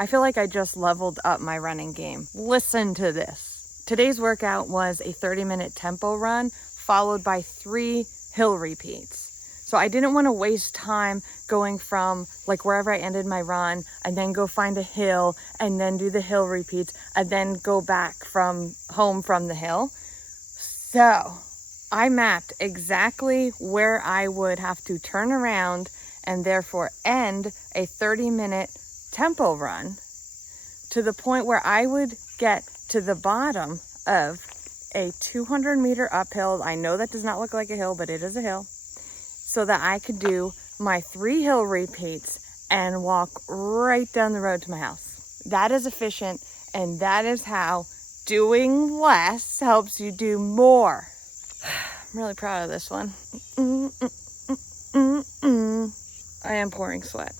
I feel like I just leveled up my running game. Listen to this. Today's workout was a 30-minute tempo run followed by 3 hill repeats. So I didn't want to waste time going from like wherever I ended my run and then go find a hill and then do the hill repeats and then go back from home from the hill. So I mapped exactly where I would have to turn around and therefore end a 30-minute tempo run to the point where I would get to the bottom of a 200-meter uphill. I know that does not look like a hill, but it is a hill. So that I could do my 3 hill repeats and walk right down the road to my house. That is efficient, and that is how doing less helps you do more. I'm really proud of this one. I am pouring sweat.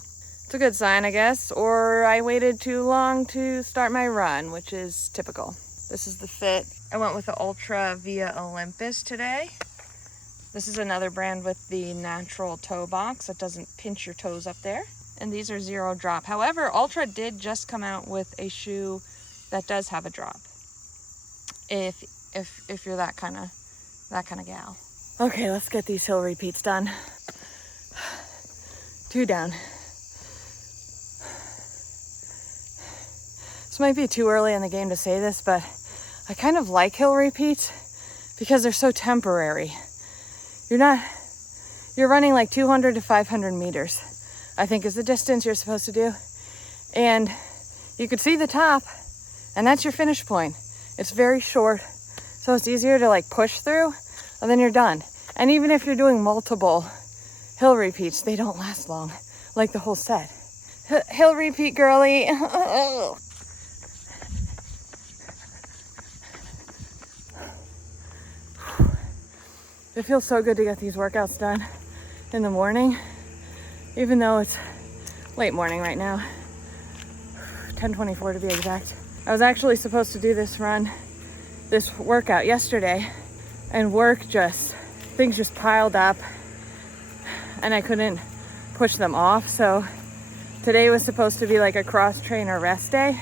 It's a good sign, I guess, or I waited too long to start my run, which is typical. This is the fit. I went with the Ultra Via Olympus today. This is another brand with the natural toe box that doesn't pinch your toes up there. And these are 0 drop. However, Ultra did just come out with a shoe that does have a drop. If you're that kind of gal. Okay, let's get these hill repeats done. 2 down. This might be too early in the game to say this, but I kind of like hill repeats because they're so temporary. You're running like 200 to 500 meters, I think is the distance you're supposed to do. And you could see the top, and that's your finish point. It's very short, so it's easier to like push through, and then you're done. And even if you're doing multiple hill repeats, they don't last long, like the whole set. Hill repeat, girly. It feels so good to get these workouts done in the morning, even though it's late morning right now, 10:24 to be exact. I was actually supposed to do this workout yesterday, and things just piled up and I couldn't push them off. So today was supposed to be like a cross trainer rest day.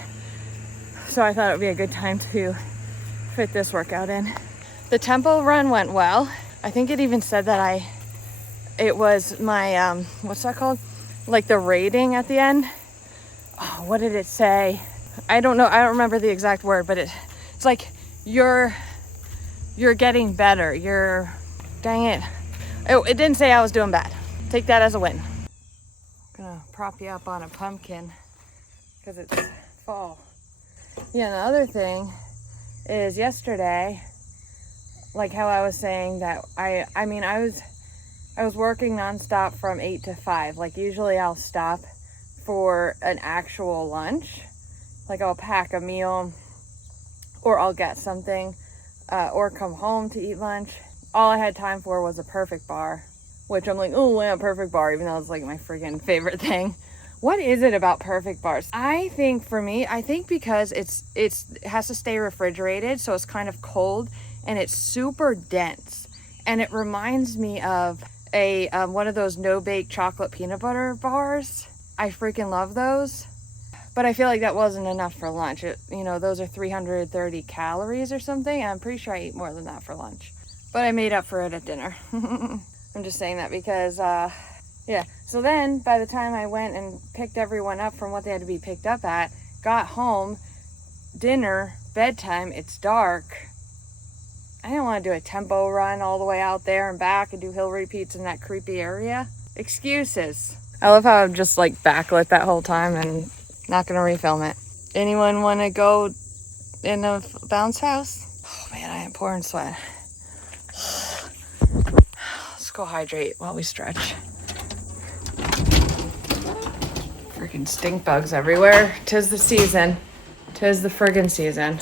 So I thought it would be a good time to fit this workout in. The tempo run went well. I think it even said that it was my, what's that called? Like the rating at the end. Oh, what did it say? I don't know. I don't remember the exact word, but it's like you're getting better. Dang it. It didn't say I was doing bad. Take that as a win. I'm gonna prop you up on a pumpkin because it's fall. Yeah, the other thing is yesterday, like how I was saying that I was working nonstop from 8 to 5. Like usually I'll stop for an actual lunch. Like I'll pack a meal or I'll get something or come home to eat lunch. All I had time for was a Perfect Bar, which I'm like, oh yeah, Perfect Bar, even though it's like my freaking favorite thing. What is it about Perfect Bars? I think for me, because it has to stay refrigerated, so it's kind of cold and it's super dense. And it reminds me of one of those no-bake chocolate peanut butter bars. I freaking love those. But I feel like that wasn't enough for lunch. Those are 330 calories or something. I'm pretty sure I ate more than that for lunch. But I made up for it at dinner. I'm just saying that because, yeah. So then by the time I went and picked everyone up from what they had to be picked up at, got home, dinner, bedtime, it's dark. I didn't want to do a tempo run all the way out there and back and do hill repeats in that creepy area. Excuses. I love how I'm just like backlit that whole time and not going to refilm it. Anyone want to go in a bounce house? Oh man, I am pouring sweat. Let's go hydrate while we stretch. Freaking stink bugs everywhere. 'Tis the season. 'Tis the friggin' season.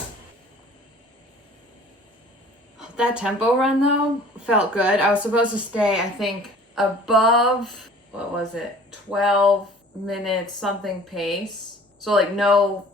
That tempo run though felt good. I was supposed to stay, I think, above, 12 minutes something pace. So like no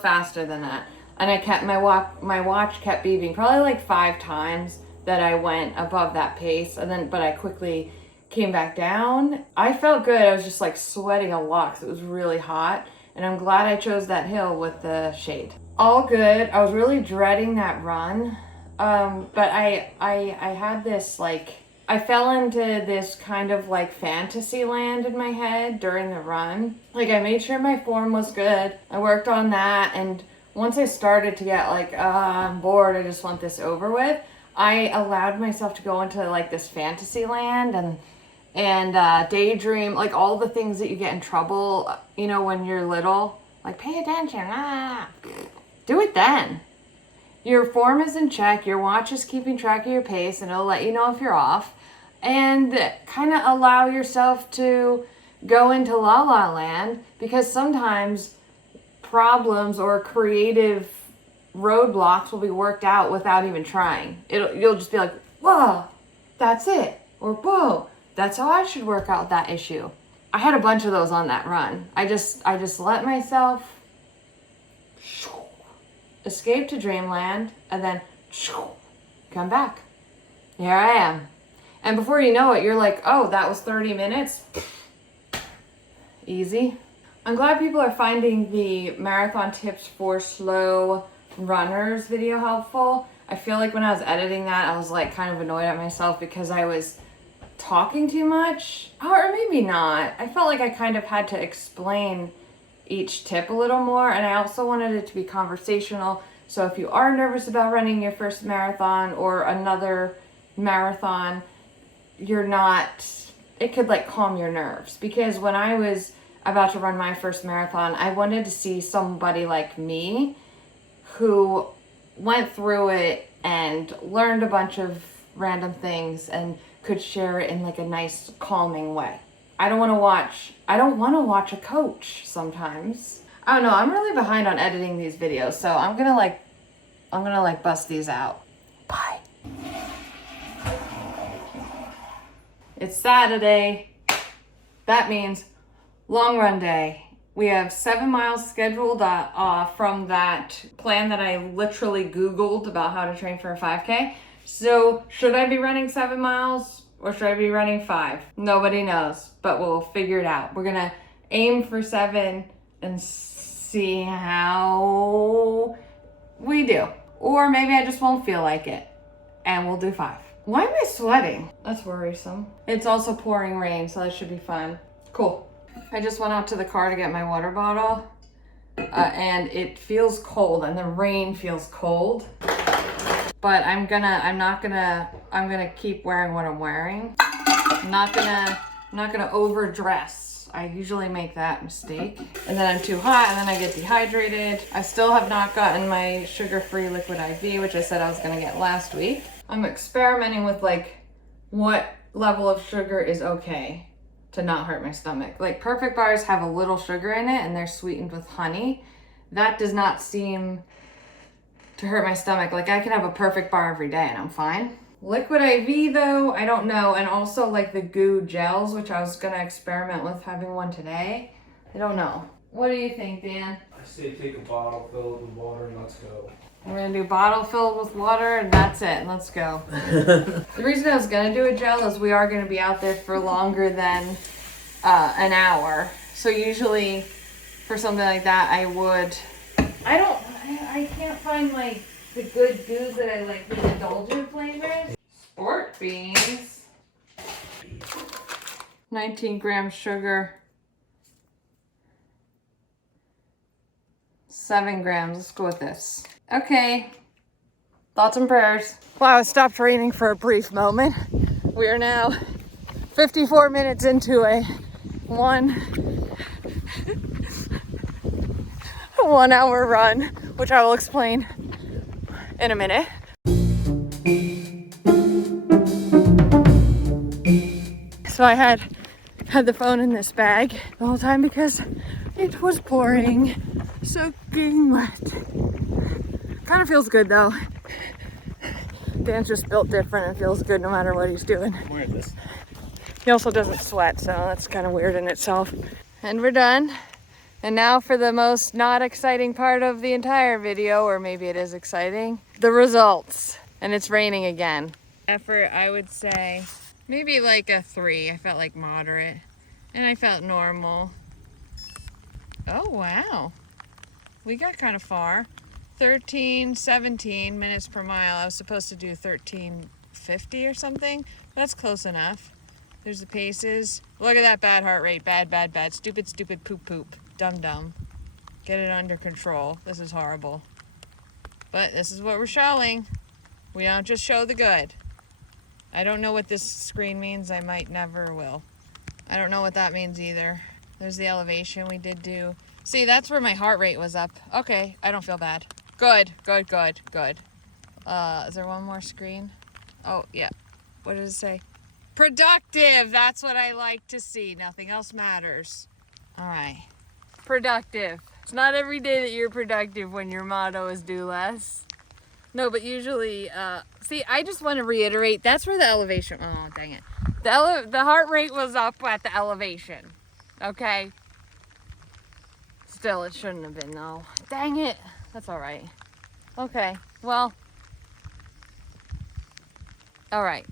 faster than that. And I kept my watch kept beeping probably like 5 times that I went above that pace, but I quickly came back down. I felt good. I was just like sweating a lot because it was really hot. And I'm glad I chose that hill with the shade. All good. I was really dreading that run. But I had this like, I fell into this kind of like fantasy land in my head during the run. Like I made sure my form was good. I worked on that, and once I started to get like, I'm bored, I just want this over with, I allowed myself to go into like this fantasy land and daydream, like all the things that you get in trouble, you know, when you're little, like pay attention, do it then. Your form is in check, your watch is keeping track of your pace, and it'll let you know if you're off. And kind of allow yourself to go into la la land, because sometimes problems or creative roadblocks will be worked out without even trying. You'll just be like, whoa, that's it. Or whoa, that's how I should work out that issue. I had a bunch of those on that run. I just let myself escape to dreamland and then come back. Here I am. And before you know it, you're like, oh, that was 30 minutes. Easy. I'm glad people are finding the marathon tips for slow runners video helpful. I feel like when I was editing that, I was like kind of annoyed at myself because I was talking too much. Or maybe not. I felt like I kind of had to explain each tip a little more, and I also wanted it to be conversational. So if you are nervous about running your first marathon or another marathon, it could like calm your nerves. Because when I was about to run my first marathon, I wanted to see somebody like me who went through it and learned a bunch of random things and could share it in like a nice calming way. I don't want to watch a coach sometimes. I don't know, I'm really behind on editing these videos, so I'm gonna like bust these out. Bye. It's Saturday. That means long run day. We have 7 miles scheduled from that plan that I literally Googled about how to train for a 5K. So should I be running 7 miles or should I be running 5? Nobody knows, but we'll figure it out. We're gonna aim for 7 and see how we do. Or maybe I just won't feel like it and we'll do 5. Why am I sweating? That's worrisome. It's also pouring rain, so that should be fun. Cool. I just went out to the car to get my water bottle and it feels cold and the rain feels cold. But I'm gonna keep wearing what I'm wearing. I'm not gonna overdress. I usually make that mistake. And then I'm too hot and then I get dehydrated. I still have not gotten my sugar-free liquid IV, which I said I was gonna get last week. I'm experimenting with like what level of sugar is okay to not hurt my stomach. Like Perfect bars have a little sugar in it and they're sweetened with honey. That does not seem to hurt my stomach. Like I can have a Perfect bar every day and I'm fine. Liquid IV though, I don't know. And also like the goo gels, which I was gonna experiment with having one today. I don't know. What do you think, Dan? I say take a bottle, fill it with water, and let's go. We're gonna do bottle filled with water and that's it, and let's go. The reason I was gonna do a gel is we are gonna be out there for longer than an hour. So usually for something like that, I can't find like the good goos that I like, the indulgent flavors. Sport beans. 19 grams sugar. 7 grams, let's go with this. Okay, thoughts and prayers. Wow, it stopped raining for a brief moment. We are now 54 minutes into a 1 hour run, which I will explain in a minute. So I had the phone in this bag the whole time because it was pouring, soaking wet. Kind of feels good though. Dan's just built different and feels good no matter what he's doing. He also doesn't sweat, so that's kind of weird in itself. And we're done. And now for the most not exciting part of the entire video, or maybe it is exciting, the results. And it's raining again. Effort, I would say maybe like a 3. I felt like moderate and I felt normal. Oh, wow. We got kind of far. 17 minutes per mile. I was supposed to do 1350 or something. That's close enough. There's the paces. Look at that bad heart rate. Bad, bad, bad. Stupid, stupid, poop, poop. Dumb, dumb. Get it under control. This is horrible. But this is what we're showing. We don't just show the good. I don't know what this screen means. I might never will. I don't know what that means either. There's the elevation we did do. See, that's where my heart rate was up. Okay, I don't feel bad. Good, good, good, good. Is there one more screen? Oh, yeah. What does it say? Productive. That's what I like to see. Nothing else matters. All right. Productive. It's not every day that you're productive when your motto is do less. No, but usually, see, I just want to reiterate, that's where the elevation, oh, dang it. The heart rate was up at the elevation, okay? Still, it shouldn't have been, though. Dang it. That's all right. Okay, well, all right.